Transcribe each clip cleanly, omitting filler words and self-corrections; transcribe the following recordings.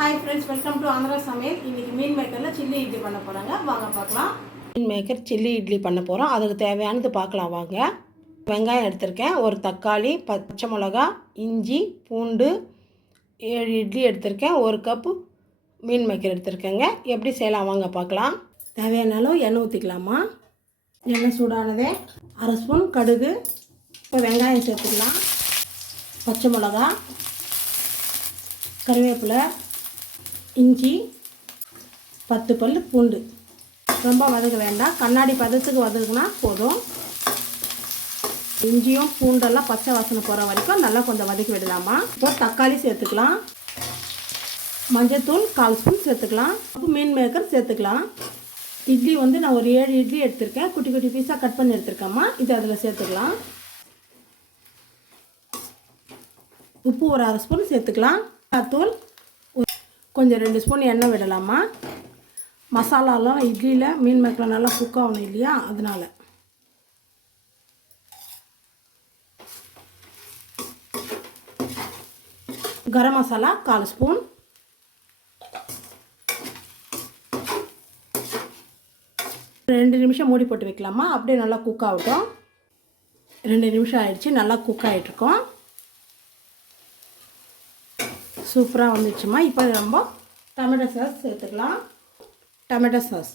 high friends welcome to Andhra समेल इनकी मीन मेकर चिल्ली इडली பண்ண போறாங்க வாங்க பார்க்கலாம் மீன் மேக்கர் சில்லி இட்லி பண்ண போறோம் அதுக்கு தேவையானது பார்க்கலாம் வாங்க வெங்காயம் எடுத்துர்க்கேன் ஒரு தக்காளி பச்சை மிளகாய் இஞ்சி பூண்டு 7 இட்லி எடுத்துர்க்கேன் ஒரு கப் மீன் மேக்கர் எடுத்துர்க்கேங்க எப்படி செய்யலாம் வாங்க பார்க்கலாம் தேவையான அளவு எண்ணெய் ஊத்திக்கலாமா எண்ணெய் சூடானதே அரை ஸ்பூன் கடுகு இப்போ வெங்காயம் சேர்த்துக்கலாம் பச்சை மிளகாய் கறிவேப்பிலை இஞ்சி 10 பல் பூண்டு ரொம்ப வதக்க வேண்டாம் கண்ணாடி பதத்துக்கு வதக்குனா போதும் இஞ்சியும் பூண்டெல்லாம் பச்சை வாசனை போகிற வரைக்கும் நல்லா கொஞ்சம் வதக்கி விடலாமா இப்போ தக்காளி சேர்த்துக்கலாம் மஞ்சள்தூள் 1/4 ஸ்பூன் சேர்த்துக்கலாம் மீன் மேக்கர் சேர்த்துக்கலாம் இட்லி வந்து நான் ஒரு 7 இட்லி எடுத்திருக்கேன் குட்டி குட்டி பீஸாக கட் பண்ணி எடுத்துருக்கேம்மா இது அதில் சேர்த்துக்கலாம் உப்பு ஒரு அரை ஸ்பூன் சேர்த்துக்கலாம் தூள் கொஞ்சம் 2 ஸ்பூன் எண்ணெய் விடலாமா மசாலாலாம் இட்லியில் மீன் மேக்கரில் நல்லா குக் ஆகணும் இல்லையா அதனால் கரம் மசாலா 1/4 ஸ்பூன் ரெண்டு நிமிஷம் மூடி போட்டு வைக்கலாமா அப்படியே நல்லா குக் ஆகட்டும் 2 நிமிஷம் ஆயிடுச்சு நல்லா குக் ஆகிட்ருக்கோம் சூப்பராக வந்துச்சுமா இப்போ நம்ம டொமேட்டோ சாஸ் சேர்த்துக்கலாம் டொமேட்டோ சாஸ்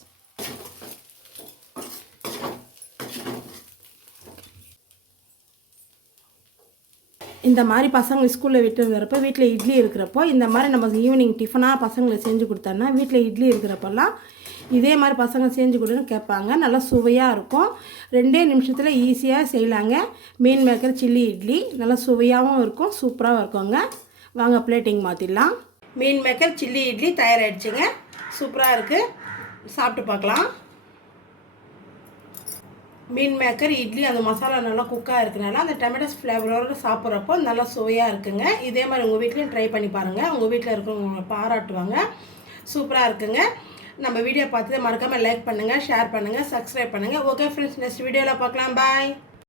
இந்த மாதிரி பசங்களை ஸ்கூலில் விட்டு வரப்போ வீட்டில் இட்லி இருக்கிறப்போ இந்த மாதிரி நம்ம ஈவினிங் டிஃபனாக பசங்களை செஞ்சு கொடுத்தோன்னா வீட்டில் இட்லி இருக்கிறப்பெல்லாம் இதே மாதிரி பசங்க செஞ்சு கொடுன்னு கேட்பாங்க நல்லா சுவையாக இருக்கும் 2 நிமிஷத்தில் ஈஸியாக செய்யலாங்க மீன் மேக்கர் சில்லி இட்லி நல்லா சுவையாகவும் இருக்கும் சூப்பராகவும் இருக்குங்க வாங்க பிளேட்டிங் மாற்றிடலாம் மீன் மேக்கர் சில்லி இட்லி தயாராகிடுச்சுங்க சூப்பராக இருக்குது சாப்பிட்டு பார்க்கலாம் மீன் மேக்கர் இட்லி அந்த மசாலா நல்லா குக்காக இருக்கிறனால அந்த டொமேட்டோஸ் ஃப்ளேவரோடு சாப்பிட்றப்போ நல்லா சுவையாக இருக்குங்க இதே மாதிரி உங்கள் வீட்லேயும் ட்ரை பண்ணி பாருங்கள் உங்கள் வீட்டில் இருக்கிறவங்க பாராட்டுவாங்க சூப்பராக இருக்குங்க நம்ம வீடியோ பார்த்துட்டு மறக்காமல் லைக் பண்ணுங்கள் ஷேர் பண்ணுங்கள் சப்ஸ்கிரைப் பண்ணுங்கள் ஓகே ஃப்ரெண்ட்ஸ் நெக்ஸ்ட் வீடியோவில் பார்க்கலாம் பாய்